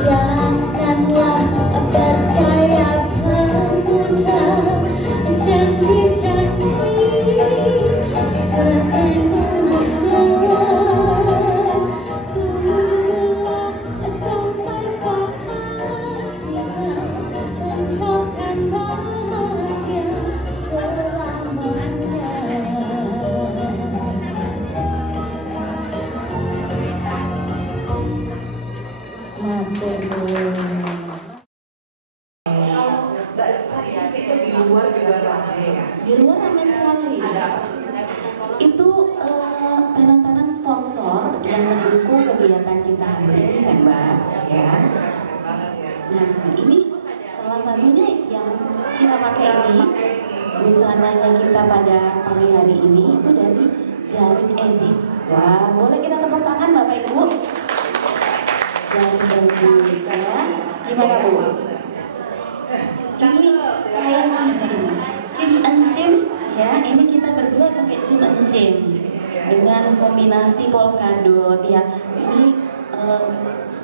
Janganlah percaya pemuda janji-janji seakan-akan. Tunggulah sampai saatnya engkau kan bahagia selamanya. Di luar ramai sekali. Itu tanam-tanam sponsor yang mendukung kegiatan kita hari ini kan Mbak, ya. Nah ini salah satunya yang kita pakai ini, busananya kita pada pagi hari ini itu dari Jaring Edit. Wah, boleh kita tepuk tangan Bapak Ibu? Jaring Edit ya. Gimana Bu? Ini kain Cim Encim ya, ini kita berdua pakai Cim Encim dengan kombinasi polkadot ya. Ini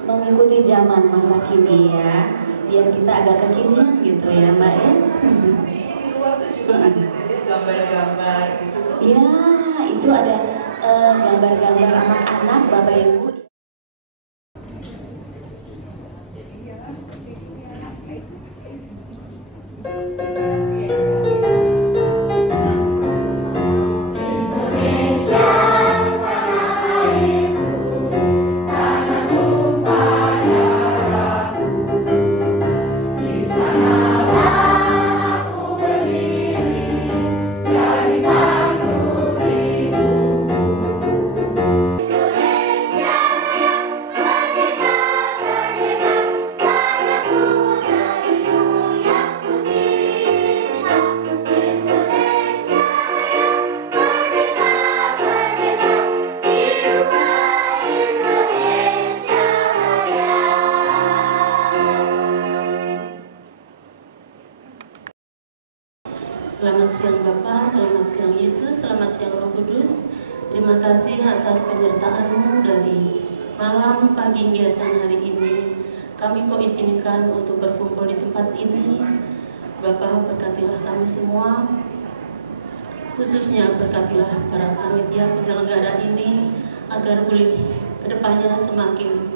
mengikuti zaman masa kini ya, biar kita agak kekinian gitu ya Mbak ya. Gambar-gambar gitu. Ya, itu ada gambar-gambar anak-anak Bapak Ibu. Selamat siang Bapak, selamat siang Yesus, selamat siang Roh Kudus. Terima kasih atas penyertaan-Mu dari malam, pagi, hingga siang hari ini. Kami Kau izinkan untuk berkumpul di tempat ini. Bapak, berkatilah kami semua, khususnya berkatilah para panitia penyelenggara ini, agar boleh kedepannya semakin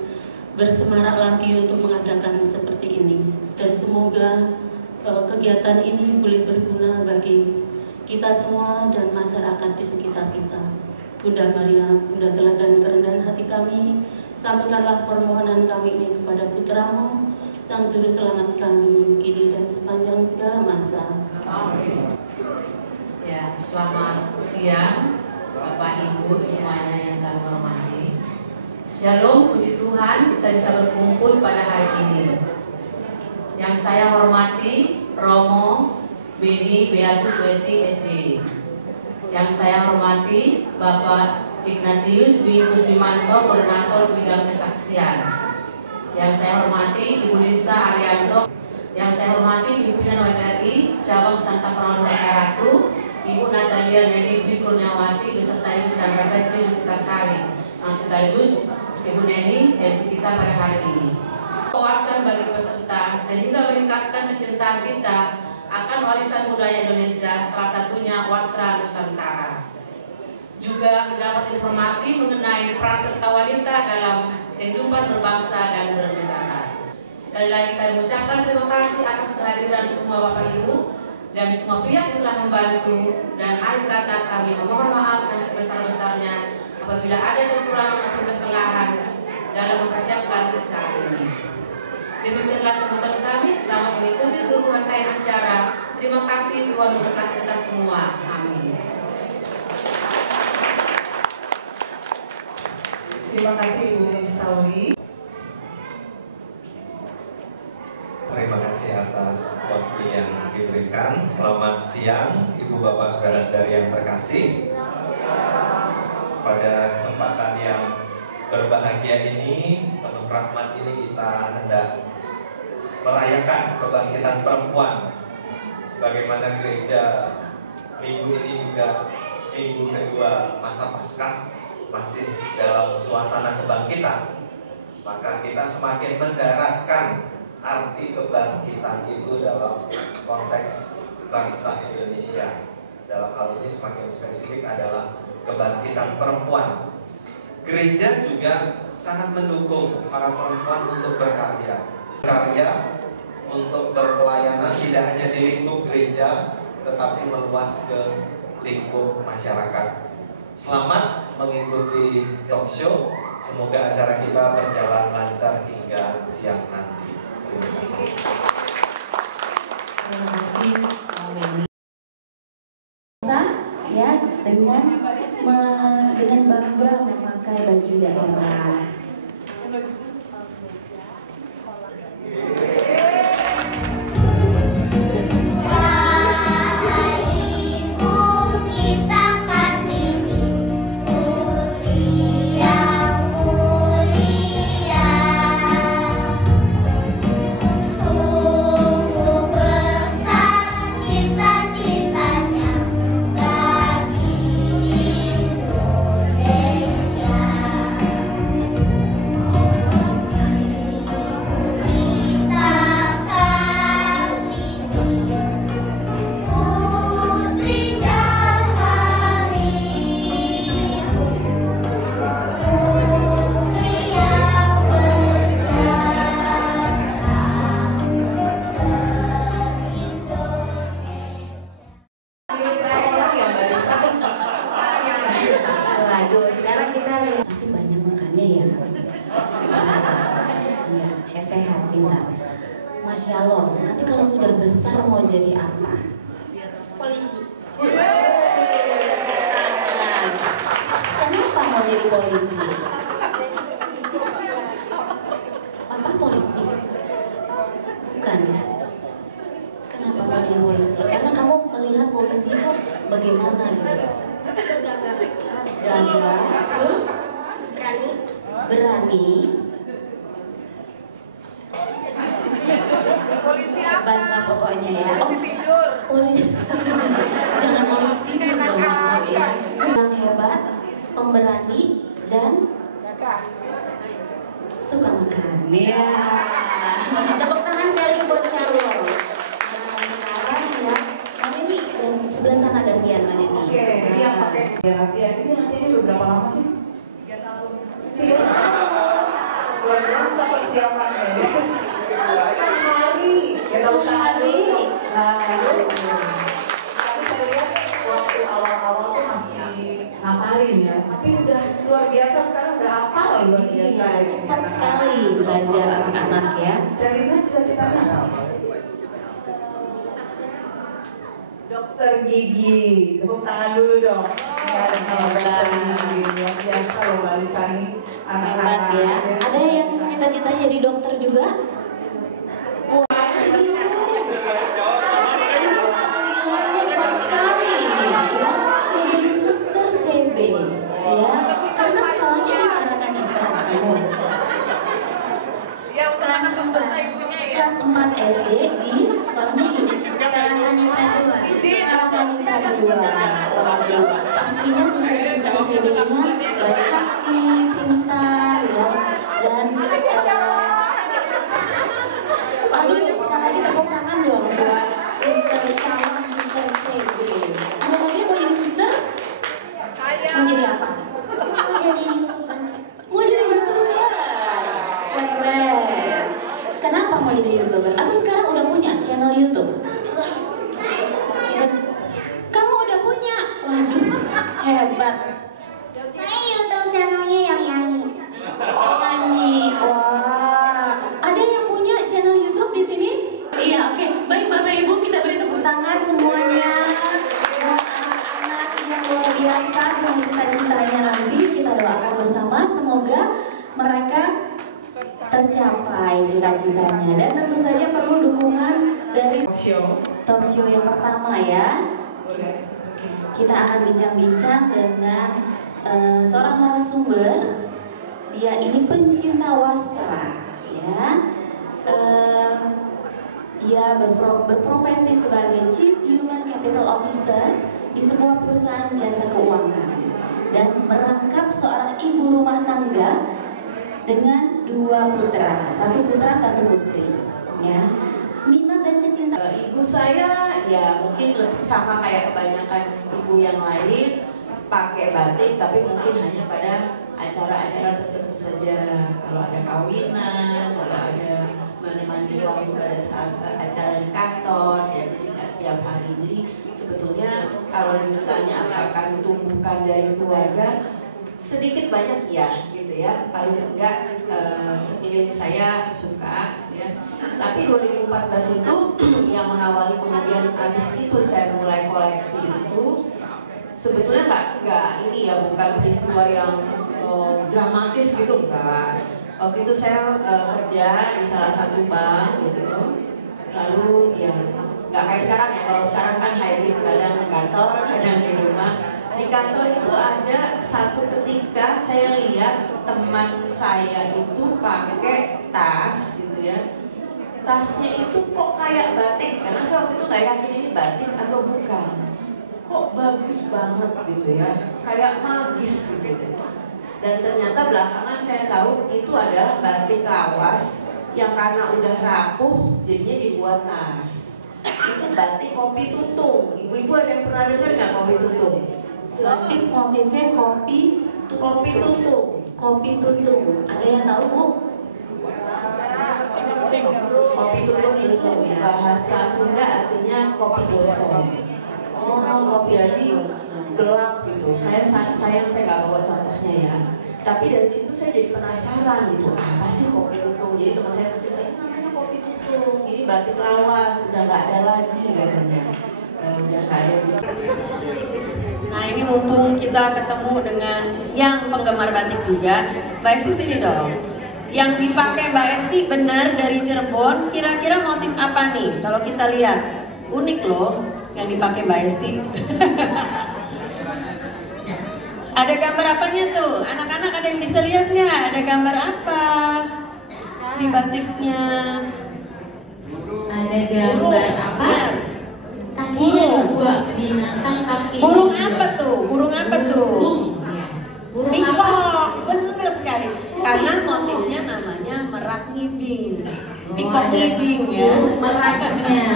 bersemarak lagi untuk mengadakan seperti ini. Dan semoga kegiatan ini boleh berguna bagi kita semua dan masyarakat di sekitar kita. Bunda Maria, Bunda teladan kerendahan hati kami, sampaikanlah permohonan kami ini kepada Putra-Mu, Sang Juru Selamat kami, kini dan sepanjang segala masa. Amin. Ya, selamat siang Bapak Ibu semuanya yang kami hormati. Shalom, puji Tuhan kita bisa berkumpul pada hari ini. Yang saya hormati Romo Beni Beatus Weti SD. Yang saya hormati Bapak Ignatius Dwi Kusbimanto, Koordinator Bidang Kesaksian. Yang saya hormati Ibu Lisa Arianto. Yang saya hormati Ibu Pimpinan WNRI Cabang Santa Perawan Ratu, Ibu Natalia Neni Dwi Kurniawati beserta Ibu Chandra Petri Lutasari, yang sekaligus Ibu Neni MC kita pada hari ini. Wawasan bagi peserta sehingga meningkatkan kecintaan kita akan warisan budaya Indonesia, salah satunya wastra Nusantara. Juga mendapat informasi mengenai peran serta wanita dalam kehidupan berbangsa dan bernegara. Sekali lagi kami mengucapkan terima kasih atas kehadiran semua Bapak Ibu dan semua pihak yang telah membantu, dan akhir kata kami memohon maaf yang sebesar-besarnya apabila ada kekurangan atau kesalahan dalam mempersiapkan acara ini. Demikianlah sambutan kami, selamat mengikuti seluruh rangkaian acara. Terima kasih, Tuhan memberkati kita semua. Amin. Terima kasih Ibu Miss Sauli. Terima kasih atas waktu yang diberikan. Selamat siang Ibu Bapak Saudara-saudari yang terkasih. Pada kesempatan yang berbahagia ini, penuh rahmat ini, kita hendak merayakan kebangkitan perempuan. Sebagaimana gereja minggu ini juga minggu kedua masa Paskah, masih dalam suasana kebangkitan. maka kita semakin mendaratkan arti kebangkitan itu dalam konteks bangsa Indonesia. Dalam hal ini semakin spesifik adalah kebangkitan perempuan. Gereja juga sangat mendukung para perempuan untuk berkarya. Karya untuk berpelayanan tidak hanya di lingkup gereja, tetapi meluas ke lingkup masyarakat. Selamat mengikuti talk show. Semoga acara kita berjalan lancar hingga siang nanti. Terima kasih. Terima kasih, Mbak Wendy. Ya, dengan bangga memakai baju daerah. Sehat, pintar. Masya Allah, nanti kalau sudah besar mau jadi apa? Polisi. Kenapa mau jadi polisi? Apa polisi? Bukan. Kenapa mau jadi polisi? Karena kamu melihat polisi itu bagaimana gitu? Gagah, terus berani. Polisi apa? Bantah pokoknya ya. Polisi tidur. Polisi. Jangan polisi tidur dong. Ya. Yang hebat, pemberani dan suka makan. Ya. Tepuk tangan sekali lagi buat Syarul. Nah, sekarang ya, Mbak Neni dan sebelah sana gantian Mbak Neni. Oke, ini yang pakai latihan. Ini latihannya udah berapa lama sih? 3 tahun. 3 tahun. Luar biasa persiapannya. Sehari. Tapi saya lihat waktu awal-awal tuh masih ngapalin ya. Tapi udah luar biasa sekarang udah hafal luar biasa. Iya, cepat sekali belajar anak-anak ya. Zarina cita-citanya apa? Dokter gigi. Tepuk tangan dulu dong. Ya, dokter gigi. Luar biasa loh Mbak Lisa nih. Hebat ya. Ada yang cita-citanya jadi dokter juga? Kelas 4 SD di sekolahnya di Karahanita 2. Waduh, pastinya suster-suster CB-nya baik hati, pintar ya, dan aduh sekali lagi tepuk tangan dong buat suster calon suster CB. Ada lagi yang mau jadi suster? Mau jadi apa? Mau jadi YouTuber. Keren. Kenapa mau jadi YouTuber? Atau sekarang udah punya channel YouTube? Kamu udah punya? Waduh, hebat. Saya YouTube channelnya yang nyanyi. Oh, nyanyi. Wah. Ada yang punya channel YouTube di sini? Iya, oke. Baik Bapak Ibu, kita beri tepuk tangan semuanya. Buat anak-anak yang luar biasa dengan cita-citanya nanti kita doakan bersama. Semoga mereka tercapai cita-citanya, dan tentu saja perlu dukungan dari talk show yang pertama ya. Kita akan bincang-bincang dengan seorang narasumber. Dia ini pencinta wastra ya. Dia berprofesi sebagai Chief Human Capital Officer di sebuah perusahaan jasa keuangan dan merangkap seorang ibu rumah tangga dengan 2 putra, 1 putra 1 putri, ya. Minat dan kecintaan Ibu saya ya mungkin sama kayak kebanyakan ibu yang lain, pakai batik tapi mungkin hanya pada acara-acara tertentu saja. Kalau ada kawinan, kalau ada menemani suami pada saat acara di kantor, ya jadi nggak setiap hari. Jadi sebetulnya kalau ditanya apakah tumbukan dari keluarga, sedikit banyak ya gitu ya. Paling enggak sekeliling saya suka ya. Tapi 2014 itu yang mengawali, kemudian habis itu saya mulai koleksi itu sebetulnya nggak ini ya, bukan peristiwa yang dramatis gitu, enggak. Waktu itu saya kerja di salah satu bank gitu, lalu ya nggak kayak sekarang ya. Kalau sekarang kan hybrid, kadang di kantor kadang di rumah. Di kantor itu ada satu ketika saya lihat teman saya itu pakai tas gitu ya. Tasnya itu kok kayak batik, karena saya waktu itu nggak yakin ini batik atau bukan. Kok bagus banget gitu ya, kayak magis gitu. Dan ternyata belakangan saya tahu itu adalah batik lawas yang karena udah rapuh jadinya dibuat tas. Itu batik kopi tutung. Ibu-ibu ada yang pernah dengar nggak kopi tutung? batik motifnya kopi tutung. Kopi tutung. Ada yang tahu, Bu? Kopi tutung itu bahasa Sunda artinya kopi gosong. Oh, kopi Jadi gelap gitu. Sayang saya nggak bawa contohnya ya. Tapi dari situ saya jadi penasaran gitu. Apa sih kopi tutung? Jadi teman saya cerita, ini namanya kopi tutung. Ini batik lawas, udah nggak ada lagi katanya. Udah nggak ada. Nah ini mumpung kita ketemu dengan yang penggemar batik juga, Mbak Esti sini dong. Yang dipakai Mbak Esti benar dari Cirebon, kira-kira motif apa nih? Kalau kita lihat, unik loh yang dipakai Mbak Esti. Ada gambar apanya tuh? Anak-anak ada yang bisa lihat nggak? Ada gambar apa di batiknya? Ada gambar apa? Kakinya dua binatang kaki. Burung apa tuh? Burung apa tuh? Pikok, bener sekali. Karena motifnya namanya merak ngibing. Pikok ngibing ya. Meraknya.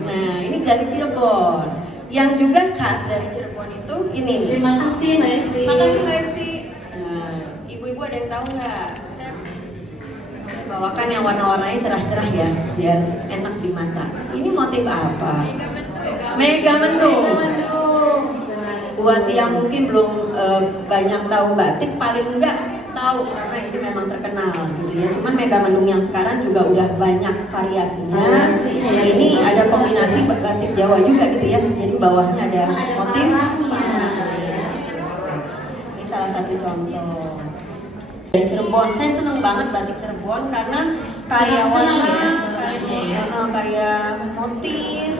Nah ini dari Cirebon. Yang juga khas dari Cirebon itu ini. Terima kasih Mbak Esti. Makasih Mbak Esti. Nah, ibu-ibu ada yang tahu nggak? Saya bawakan yang warna-warnanya cerah-cerah ya, biar enak di mata. Ini motif apa? Megamendung. Buat yang mungkin belum banyak tahu batik, paling enggak tahu karena ini memang terkenal gitu ya. Cuman Megamendung yang sekarang juga udah banyak variasinya. Ini ada kombinasi batik Jawa juga gitu ya. Jadi bawahnya ada motif. Ini salah satu contoh. Dari Cirebon, saya seneng banget batik Cirebon karena kayak warna, kayak motif.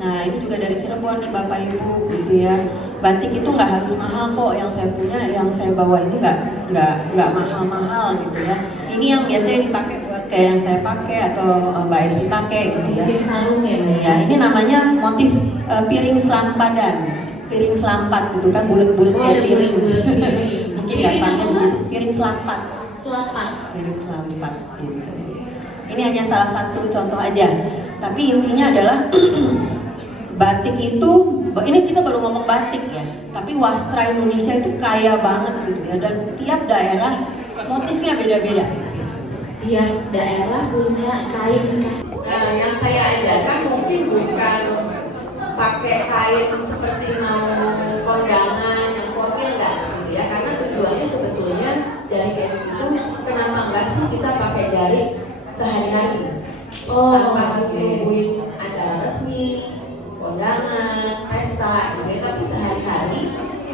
Nah ini juga dari Cirebon nih Bapak Ibu gitu ya. Batik itu nggak harus mahal kok, yang saya punya, yang saya bawa ini nggak mahal-mahal gitu ya. Ini yang biasanya dipakai buat kayak yang saya pakai atau Mbak Esti pakai gitu ya. Ya ini namanya motif piring selampadan, piring selampat gitu kan, bulat-bulat kayak piring. Mungkin gampangnya begitu, piring selampat. Piring selampat gitu. Ini hanya salah satu contoh aja. Tapi intinya adalah batik itu, ini kita baru ngomong batik ya, tapi wastra Indonesia itu kaya banget gitu ya, dan tiap daerah motifnya beda-beda. Tiap daerah punya kain khas. Nah, yang saya ajarkan mungkin bukan pakai kain seperti mau kondangan yang kotil enggak gitu ya, karena tujuannya sebetulnya dari kayak gitu, kenapa enggak sih kita pakai jari sehari-hari? Tanpa harus nungguin acara resmi, kondangan, pesta gitu ya, tapi sehari-hari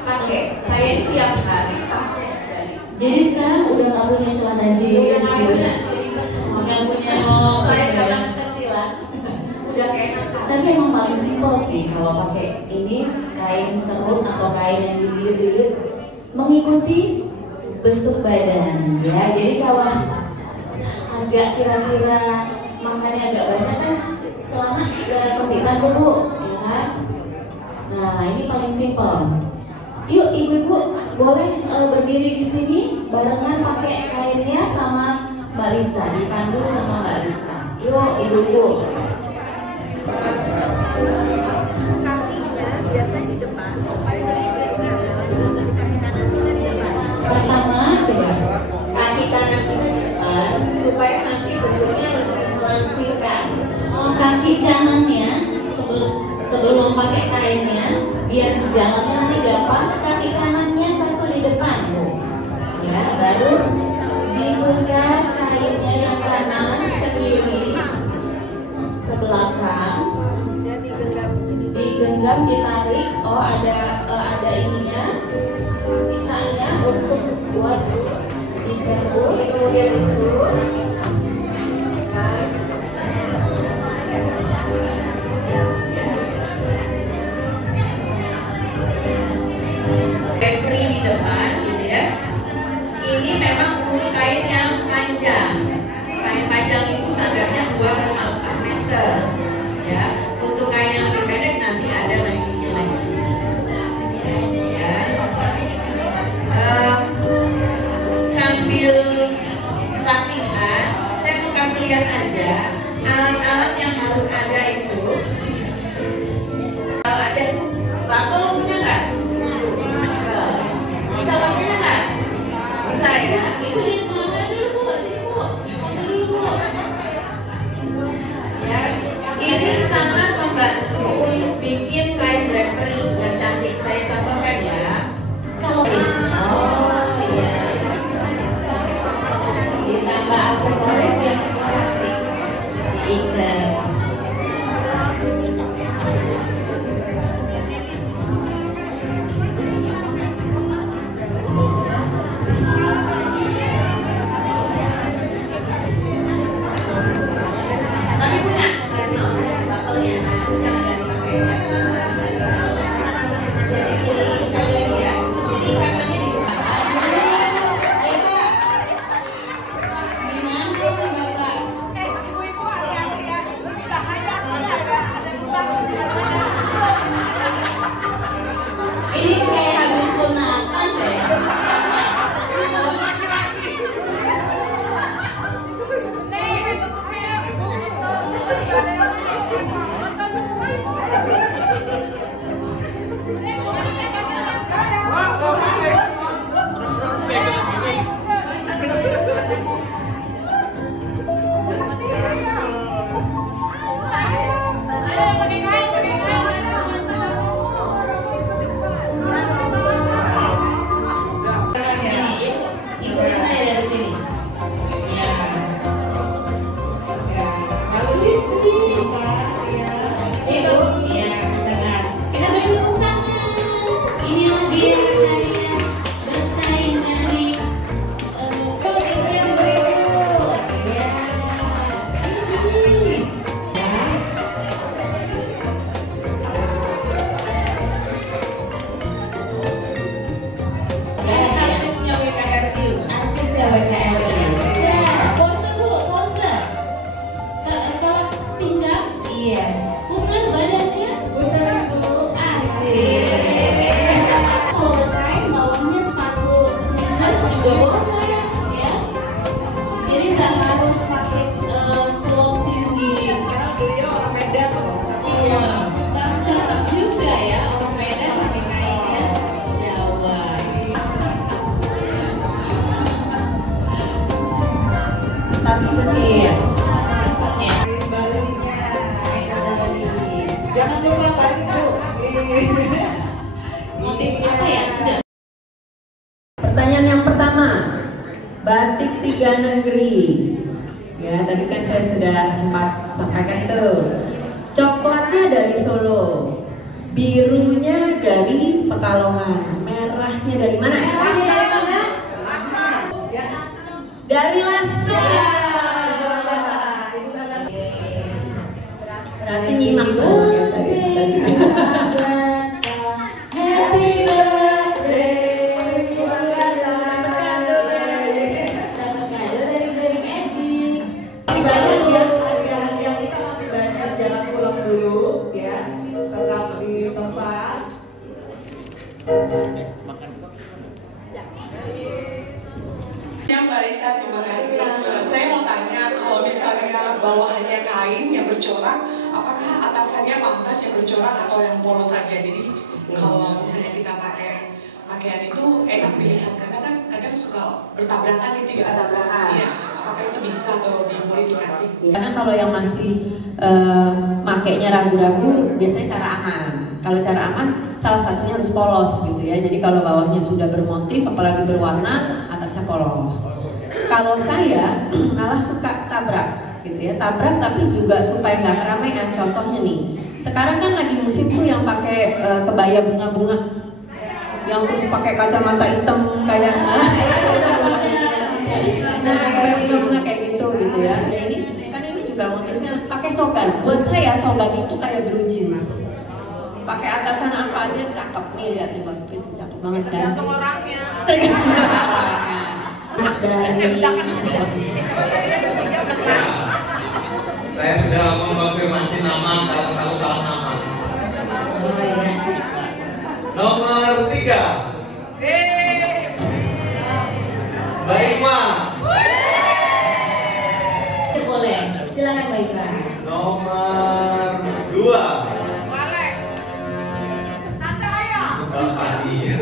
pakai. Saya ini tiap hari pakai jari. Jadi sekarang udah nggak punya celana jeans, Nggak punya. Saya karena kecilan udah kayak tapi emang paling simpel sih kalau pakai ini kain serut atau kain yang dililit-lilit mengikuti bentuk badan ya. Jadi kalau agak kira-kira makannya agak banyak kan celana agak sempitan tuh Bu ya. Nah ini paling simpel. Yuk ibu-ibu boleh berdiri di sini barengan pakai kainnya sama Mbak Lisa, dipandu sama Mbak Lisa. Yuk, ibu-ibu. Pertama, coba kaki kanan kita di depan supaya nanti bentuknya melangsirkan. Kaki kanannya sebelum pakai kainnya, biar jalannya nanti gampang. Kaki kanannya satu di depan, Bu. Ya, baru dibuka kainnya yang kanan ke kiri, ke belakang, digenggam, ditarik. Oh, ada ininya. Sisanya untuk buat diserbu, kemudian diserbu. Repri di depan, gitu ya. Ini memang untuk kain yang panjang. Kain panjang itu standarnya 2,4 meter. Ya, untuk kain yang lebih pendek nanti ada lagi. Ya. Sambil latihan, saya mau kasih lihat aja alat-alat yang harus ada itu. Kalau ada tuh, bakul punya nggak? Bisa pakainya nggak? Bisa ya? Ibu di mana dulu, Bu? Sini, Bu. Sini dulu, Bu. Ya, ini sangat membantu untuk bikin kain drapery yang cantik. Saya contohkan ya. Kalau iya. Ditambah aksesoris yang cantik. Ikat. Tapi punya Garno, bakalnya jangan dipakai. Jadi kalian ya, jadi katanya dibuka. Ayo, Pak. Gimana tuh, Bapak? Ibu-ibu hati-hati ya. Bahaya sudah ada lubang. Ini kayak habis sunatan deh. Ikutin saya dari sini. Ya. Itu, ya, sangat. Kita bertepuk tangan. Inilah dia kalian bersaing dari ibu yang berikut. Ya. Ini. Ya. Artisnya WKRI. Artisnya WKRI. Ya, pose, Bu, pose. Kalau pinggang, yes. Putar badannya. Putar Bu. Asik. Kalau berkain bawahnya sepatu sneakers juga boleh, ya. Jadi nggak harus pakai selop tinggi. Beliau orang Medan loh, tapi Iya. Cocok juga ya orang Medan pakai kainnya Jawa. Tapi iya. Jangan lupa tarik Bu. Motif apa ya? Tidak. Pertanyaan yang pertama, batik tiga negeri. Ya, tadi kan saya sudah sempat sampaikan tuh. Coklatnya dari Solo, birunya dari Pekalongan, merahnya dari mana? Dari Lasem. Berarti nyimak tuh ya tadi. Happy birthday. Dapat kado deh. Dapat kado dari Edi. Masih banyak ya, hadiah-hadiah kita masih banyak. Jangan pulang dulu ya, tetap di tempat. Lisa, terima kasih. Saya mau tanya, kalau misalnya bawahannya kain yang bercorak, apakah atasannya pantas yang bercorak atau yang polos saja? Jadi kalau misalnya kita pakai pakaian itu enak dilihat, karena kan kadang suka bertabrakan gitu ya. Iya, apakah itu bisa atau dimodifikasi? Karena kalau yang masih makainya ragu-ragu, biasanya cara aman. Kalau cara aman, salah satunya harus polos gitu ya. Jadi kalau bawahnya sudah bermotif, apalagi berwarna, atasnya polos. Kalau saya malah suka tabrak gitu ya, tabrak tapi juga supaya nggak keramaian. Contohnya nih, sekarang kan lagi musim tuh yang pakai kebaya bunga-bunga, yang terus pakai kacamata hitam kayak kebaya bunga-bunga kayak gitu ya. Nah, ini kan ini juga motifnya pakai sogan. Buat saya sogan itu kayak blue jeans. Pakai atasan apa aja cakep nih, lihat nih Mbak Pin, cakep banget kan? Tergantung orangnya. Tergantung orangnya. Saya sudah mengkonfirmasi nama, kalau tahu salah nama. Nomor 3. Mbak Ima. Boleh, silakan Mbak Ima. Nomor 2. Mbak Fadi.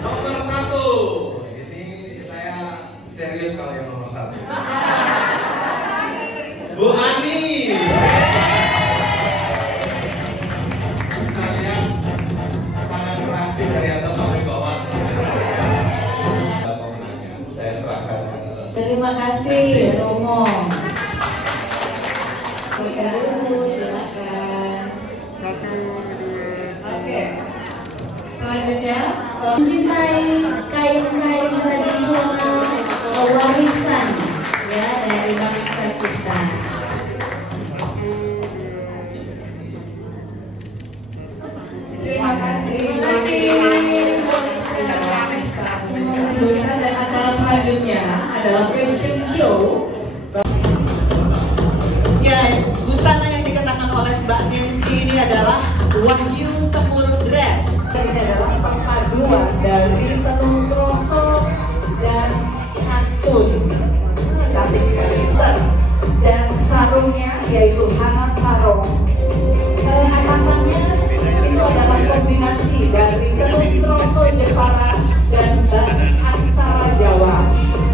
Nomor 1. Ini saya serius kalau yang nomor 1. Bu Ani. Kalian sangat berhasil dari atas sampai bawah. Saya serahkan. Terima kasih Romo. Oke. Selanjutnya mencintai kain-kain tradisional warisan ya dari bangsa kita. terima kasih. Dan acara selanjutnya adalah fashion show. Ya, busana yang dikenakan oleh Mbak Nancy ini adalah Wahyu Temurun Dress. Ini adalah perpaduan dari tenun kroso dan kantun. Cantik sekali. Dan sarungnya yaitu Hana Sarung. Atasannya itu adalah kombinasi dari tenun kroso Jepara dan batik aksara Jawa.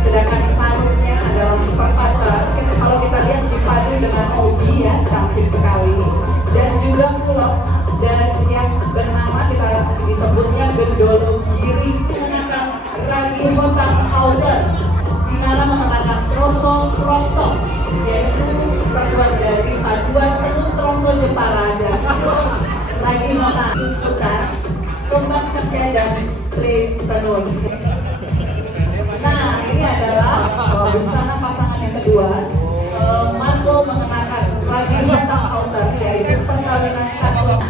Sedangkan sarungnya adalah perpaduan. Kalau kita lihat dipadu dengan obi ya, cantik sekali. Dan juga kulot, dan yang bernama kita disebutnya Gendolo Giri menggunakan ragi hotan outer, di mana menggunakan troso, yaitu terbuat dari paduan tenun troso Jepara dan ragi hotan putar, tombak kecil dan plain tenun. Nah, ini adalah busana pasangan yang kedua. Marco mengenakan ragi hotan outer, yaitu perkawinan kantong.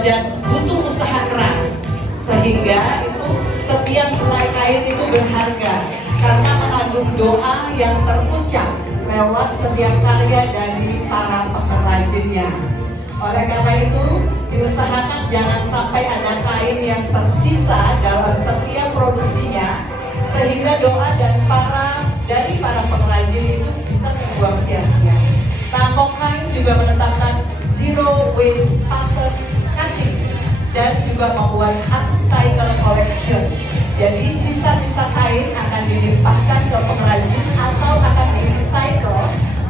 Dan butuh usaha keras, sehingga itu setiap helai kain itu berharga karena mengandung doa yang terucap lewat setiap karya dari para pengrajinnya. Oleh karena itu diusahakan jangan sampai ada kain yang tersisa dalam setiap produksinya, sehingga doa dan dari para pengrajin itu bisa terbuang sia-sia. Tampok kain juga menetapkan zero waste pattern cutting dan juga membuat upcycle collection. Jadi sisa-sisa kain akan dilimpahkan ke pengrajin atau akan di-recycle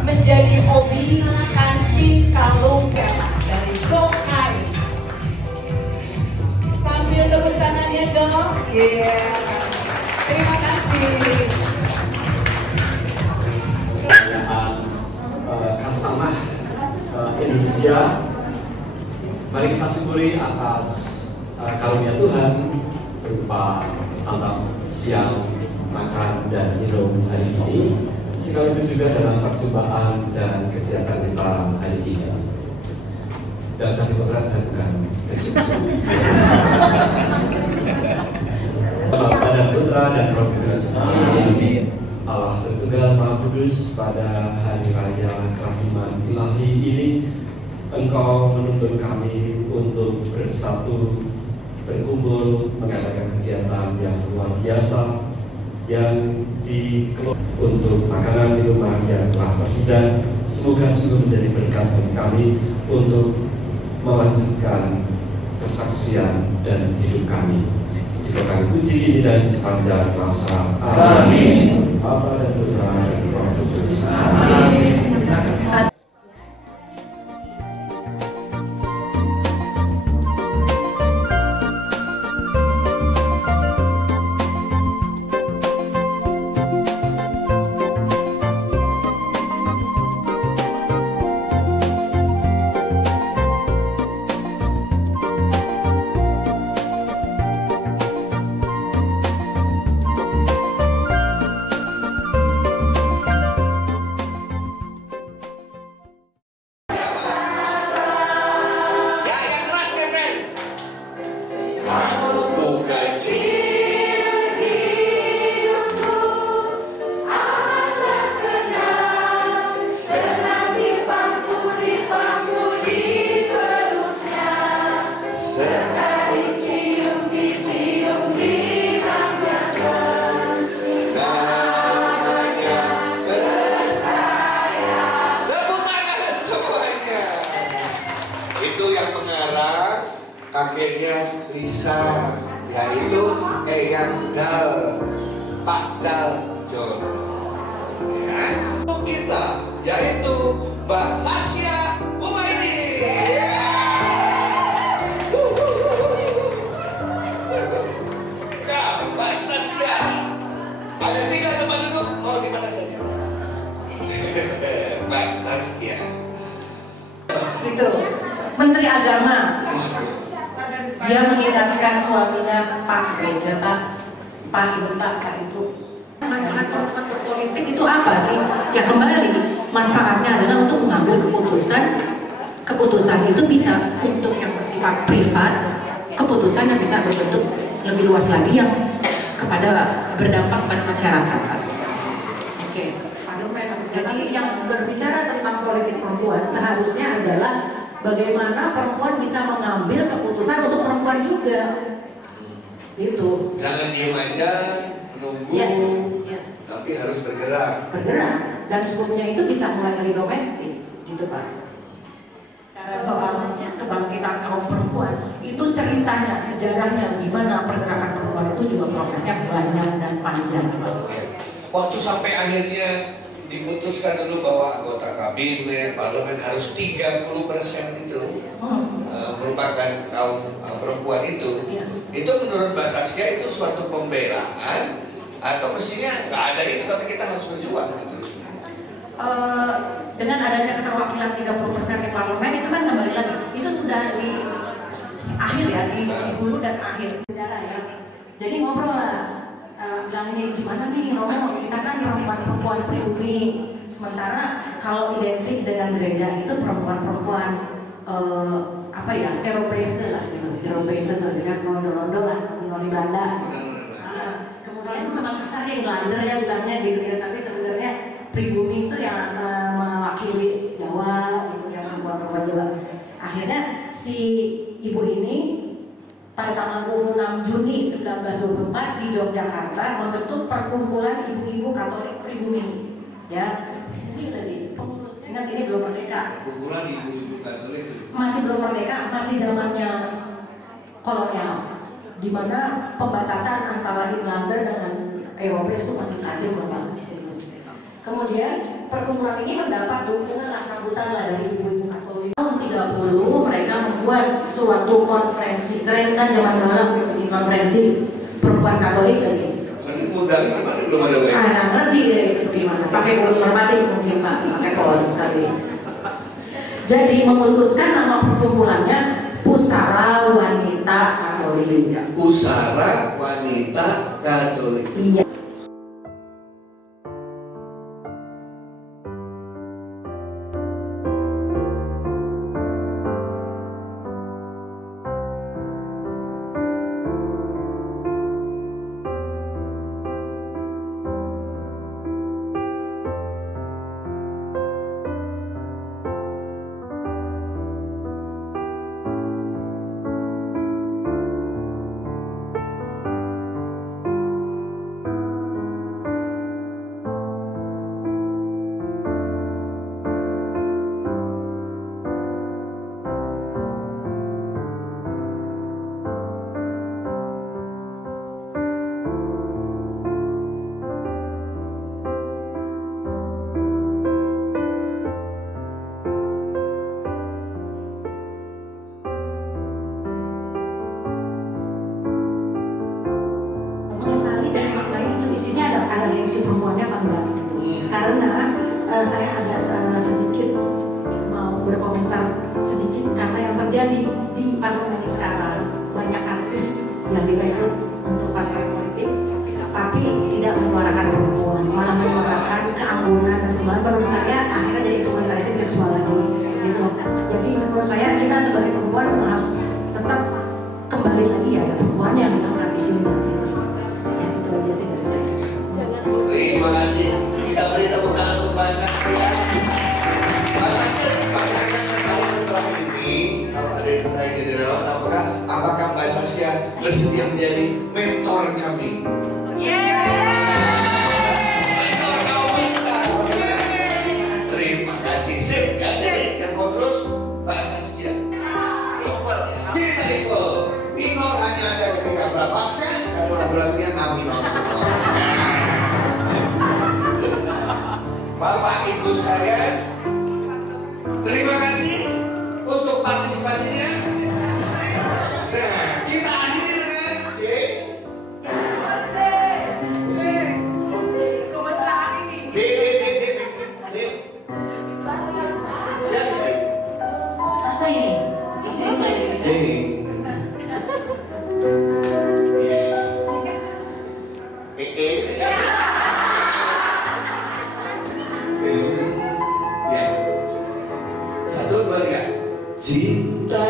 menjadi hobi kancing kalung dari Go Kain. Sambil tepuk tangannya dong. Yeah. Terima kasih. Perayaan Kasamah Indonesia. Mari kita syukuri atas karunia Tuhan berupa santap siang, makan, dan minum hari ini, sekaligus juga dalam perjumpaan dan kegiatan kita hari ini. Dan saya kebetulan saya bukan Bapak dan Putra dan Roh Kudus. Amin. Allah Tritunggal Maha Kudus, pada hari raya Kerahiman Ilahi ini Engkau menuntun kami untuk bersatu, berkumpul, mengadakan kegiatan yang luar biasa yang dikelola untuk makanan minuman yang telah terhidang. Semoga sungguh menjadi berkat bagi kami untuk melanjutkan kesaksian dan hidup kami. Jika kami puji kini dan sepanjang masa. Amin. Bapa dan Putra dan Roh Kudus. Amin. Kakeknya Lisa, yaitu Eyang Dal, Pak Dal Jono. Ya, kita yaitu Mbak Saskia Umaini. Mbak Saskia, ada 3 tempat duduk, mau di mana saja. Mbak Saskia. Itu Menteri Agama. Dia mengingatkan suaminya, Pak gereja, Pak itu, Pak itu. Masalah politik itu apa sih? Ya kembali, manfaatnya adalah untuk mengambil keputusan. Keputusan itu bisa untuk yang bersifat privat, keputusan yang bisa berbentuk lebih luas lagi yang berdampak pada masyarakat. Oke, jadi yang berbicara tentang politik perempuan seharusnya adalah bagaimana perempuan bisa mengambil keputusan untuk perempuan juga, gitu. Jangan diem aja, menunggu, tapi harus bergerak. Bergerak, dan sebelumnya itu bisa mulai dari domestik, gitu Pak. Cara soal kebangkitan kaum perempuan, itu ceritanya, sejarahnya, gimana pergerakan perempuan itu juga prosesnya banyak dan panjang. Waktu sampai akhirnya diputuskan dulu bahwa anggota kabinet, parlemen harus 30% itu merupakan kaum perempuan itu. Itu menurut Mbak Saskia itu suatu pembelaan atau mestinya nggak ada itu, tapi kita harus berjuang gitu. Dengan adanya keterwakilan 30% di parlemen itu kan kembali lagi, itu sudah di akhir ya, di hulu dan akhir sejarah ya. Jadi ngobrol lah. Bilang ini gimana nih Romo, kita kan perempuan pribumi, sementara kalau identik dengan gereja itu perempuan-perempuan apa ya, Eropeise lah gitu, Eropeise dengan rondo-rondo lah, noni Belanda. Kemudian senang kasarnya Irlander ya bilangnya gitu ya, tapi sebenarnya pribumi itu yang mewakili Jawa gitu, yang perempuan-perempuan Jawa. Akhirnya si ibu ini pada tanggal 26 Juni 1924 di Yogyakarta membentuk perkumpulan ibu-ibu Katolik pribumi. Ya, ini tadi pengurusnya, ingat ini belum merdeka. Perkumpulan ibu-ibu Katolik. Masih belum merdeka, masih zamannya kolonial, di mana pembatasan antara Irlander dengan Eropa itu masih tajam banget. Kemudian perkumpulan ini mendapat dukungan sambutan dari ibu-ibu Katolik. Tahun 30 mereka membuat suatu konferensi, keren kan zaman dulu di konferensi perempuan Katolik tadi. Tapi undangnya gimana, belum ada lagi. Nggak ngerti deh itu bagaimana. Pakai burung merpati mungkin Pak, pakai pos tadi. Jadi memutuskan nama perkumpulannya Pusara Wanita Katolik. Pusara Wanita Katolik. Iya. karena saya agak sedikit mau berkomentar sedikit karena yang terjadi di parlemen sekarang banyak artis yang direkrut untuk partai politik tapi tidak menyuarakan perempuan, malah menyuarakan keanggunan dan sebagainya. Menurut saya akhirnya jadi eksploitasi seksual lagi gitu. Jadi menurut saya kita sebagai perempuan harus tetap kembali lagi ya perempuan yang mengangkat isunya gitu. Ya itu aja sih dari saya. Terima kasih. Kita beri tepuk tangan untuk Mbak Saskia. Mbak Saskia pasangan sekali setelah ini, kalau ada yang tanya di dalam, apakah Mbak Saskia bersedia menjadi mentor kami? Mentor kaum kita, bagaimana? Terima kasih. Sip, ya, jadi yang mau terus Mbak Saskia. Kita ikut. Minor hanya ada ketika berapasnya, karena lagu-lagunya kami minor semua. Bapak Ibu sekalian, terima kasih untuk partisipasinya. Nah, kita akhiri dengan C. D. Siapa sih? Apa ini? Istri dari D. Cinta